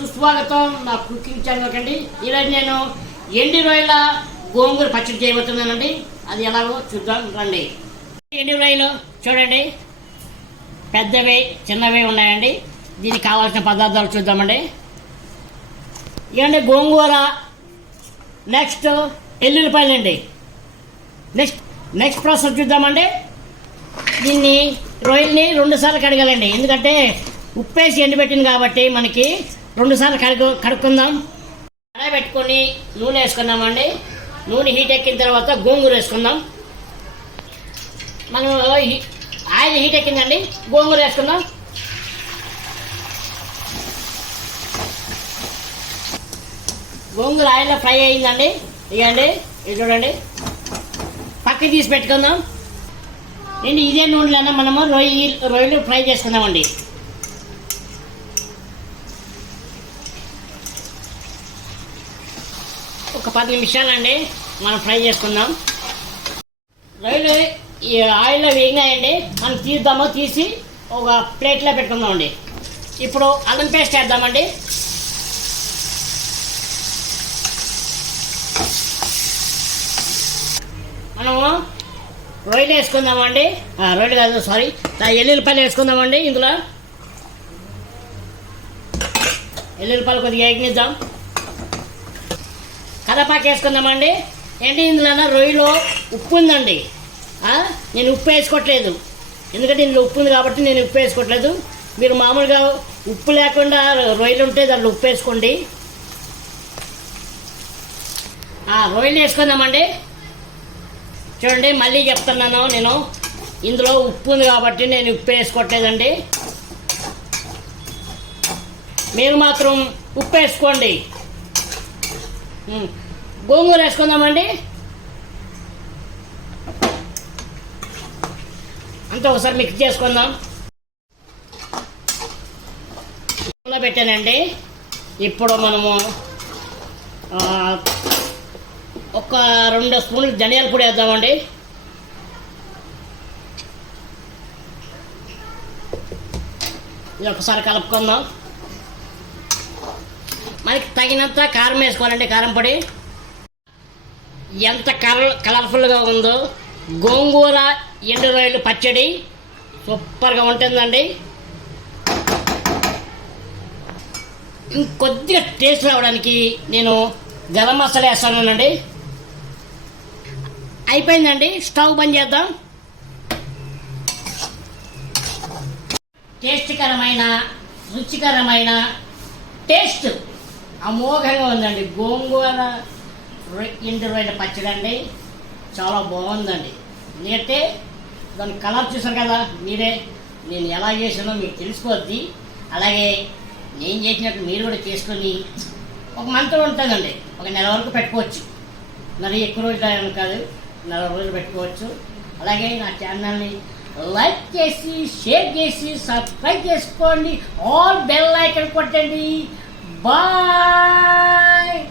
సుస్వాగతం నా cooking channel అండి. ఈరోజు నేను ఎండి రొయ్యల గోంగూర పచ్చడి చేయబోతున్నానండి. అది ఎలాగో చూద్దాం రండి. ఎండి రొయ్యలు చూడండి. పెద్దవి చిన్నవి ఉన్నాయండి. దీనికి కావాల్సిన పదార్థాలు చూద్దామండి. ఇవ్వండి గోంగూర. నెక్స్ట్ ఎల్లుల్లిపాయలండి. నెక్స్ట్ నెక్స్ట్ ప్రాసెస్ చూద్దామండి. దీన్ని రొయ్యల్ని రెండు సార్లు కడగాలండి. ఎందుకంటే ఉప్పేసి ఎండబెట్టింది కాబట్టి మనకి రెండు సార్లు కడుక్కుందాం. కడాయి పెట్టుకొని నూనె వేసుకుందామండి. నూనె హీట్ ఎక్కిన తర్వాత గోంగూర వేసుకుందాం. మనం ఆయిల్ హీట్ ఎక్కిందండి. గోంగూర వేసుకుందాం. గోంగూర ఆయిల్లో ఫ్రై అయిందండి. ఇవ్వండి ఇది చూడండి. పక్కకి తీసి పెట్టుకుందాం. ఏంటి ఇదే నూనెలన్నా మనము రొయ్యి రొయ్యలు ఫ్రై చేసుకుందామండి. ఒక పది నిమిషాలండి మనం ఫ్రై చేసుకుందాం. రొయ్యలు ఈ ఆయిల్లో వేగినాయండి మనం తీద్దాము తీసి ఒక ప్లేట్లో పెట్టుకుందామండి. ఇప్పుడు అల్లం పేస్ట్ వేద్దామండి. మనము రొయ్యలు వేసుకుందామండి. ఆ, రొయ్యలు కాదు సారీ ఎల్లుల్లిపాయలు వేసుకుందామండి ఇందులో. ఎల్లుల్లిపాయలు కొద్దిగా ఎగ్నిద్దాం కదపాకు వేసుకుందామండి. ఏంటి ఇందులో రొయ్యలో ఉప్పు ఉందండి. నేను ఉప్పు వేసుకోవట్లేదు ఎందుకంటే ఇందులో ఉప్పు ఉంది కాబట్టి నేను ఉప్పు వేసుకోవట్లేదు మీరు మామూలుగా ఉప్పు లేకుండా రొయ్యలు ఉంటే దాంట్లో ఉప్పు వేసుకోండి. రొయ్యలు వేసుకుందామండి. చూడండి మళ్ళీ చెప్తున్నాను నేను. ఇందులో ఉప్పు ఉంది కాబట్టి నేను ఉప్పు వేసుకోవట్లేదండి మీరు మాత్రం ఉప్పు వేసుకోండి. గోంగూర వేసుకుందామండి. అంతా ఒకసారి మిక్స్ చేసుకుందాం. పెట్టానండి. ఇప్పుడు మనము ఒక రెండు స్పూన్లు ధనియాల పొడి వేద్దామండి. ఇది ఒకసారి కలుపుకుందాం. మనకి తగినంత కారం వేసుకోవాలండి కారం పొడి. ఎంత కలర్ కలర్ఫుల్గా ఉందో. గోంగూర ఎండు రొయ్యలు పచ్చడి. సూపర్గా ఉంటుందండి. ఇంకొద్దిగా టేస్ట్ రావడానికి నేను గరం మసాలా వేస్తానండి. అయిపోయిందండి స్టవ్ బంద్ చేద్దాం. టేస్ట్కరమైన రుచికరమైన టేస్ట్ అమోఘంగా ఉందండి. గోంగూర రొయ్య- రొయ్యల పచ్చడి అండి. చాలా బాగుందండి. ఎందుకంటే దాని కలర్ చూసారు కదా మీరే. నేను ఎలా చేసానో మీకు తెలిసిపోద్ది అలాగే నేను చేసినట్టు మీరు కూడా చేసుకొని ఒక మంత్ ఉంటుందండి. ఒక నెల వరకు పెట్టుకోవచ్చు. మరి ఎక్కువ రోజులు కాదు నెల రోజులు పెట్టుకోవచ్చు. అలాగే నా ఛానల్ని లైక్ చేసి షేర్ చేసి సబ్స్క్రైబ్ చేసుకోండి. ఆల్ బెల్ ఐకన్ కొట్టండి. బాయ్!